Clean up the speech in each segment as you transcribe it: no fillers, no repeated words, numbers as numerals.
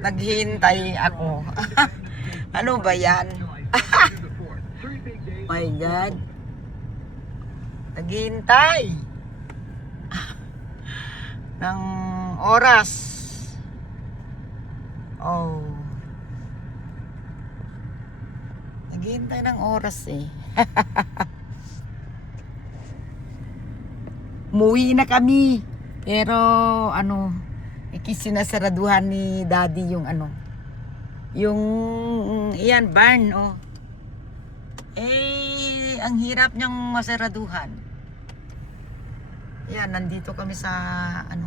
Naghihintay ako. Ano ba yan? My God. Naghihintay ng oras. Oh. Naghihintay ng oras eh. Umuwi na kami. Pero ano, ikisinasaraduhan ni Daddy yung ano, yung iyan barn oh. Eh ang hirap niyang masaraduhan. Yan, nandito kami sa ano.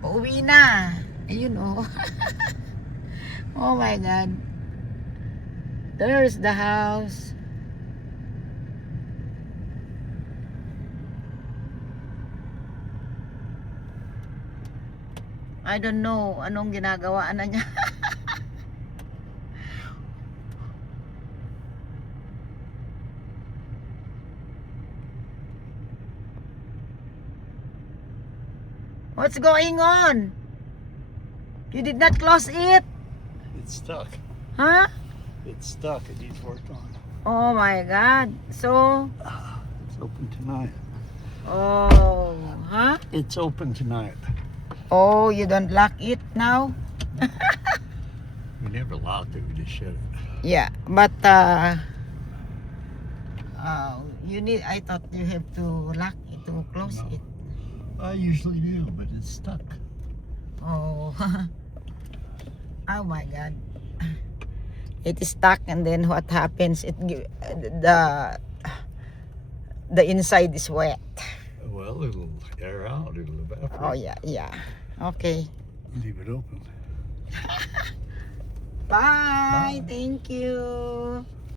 Pauwi na. Ayun oh. Oh my God. There's the house. I don't know anong ginagawa na niya. What's going on? You did not close it? It's stuck. Huh? It's stuck. It needs work on. Oh my God. So, It's open tonight. oh, huh? It's open tonight. Oh, you don't lock it now? We never locked it. We just shut it. Yeah, but you need. I thought you have to lock it to close No. it. I usually do, but it's stuck. Oh, oh my God! It is stuck, and then what happens? The inside is wet. Well, it'll air out. It'll evaporate. Oh yeah, yeah. Okay. Leave it open. Bye. Thank you.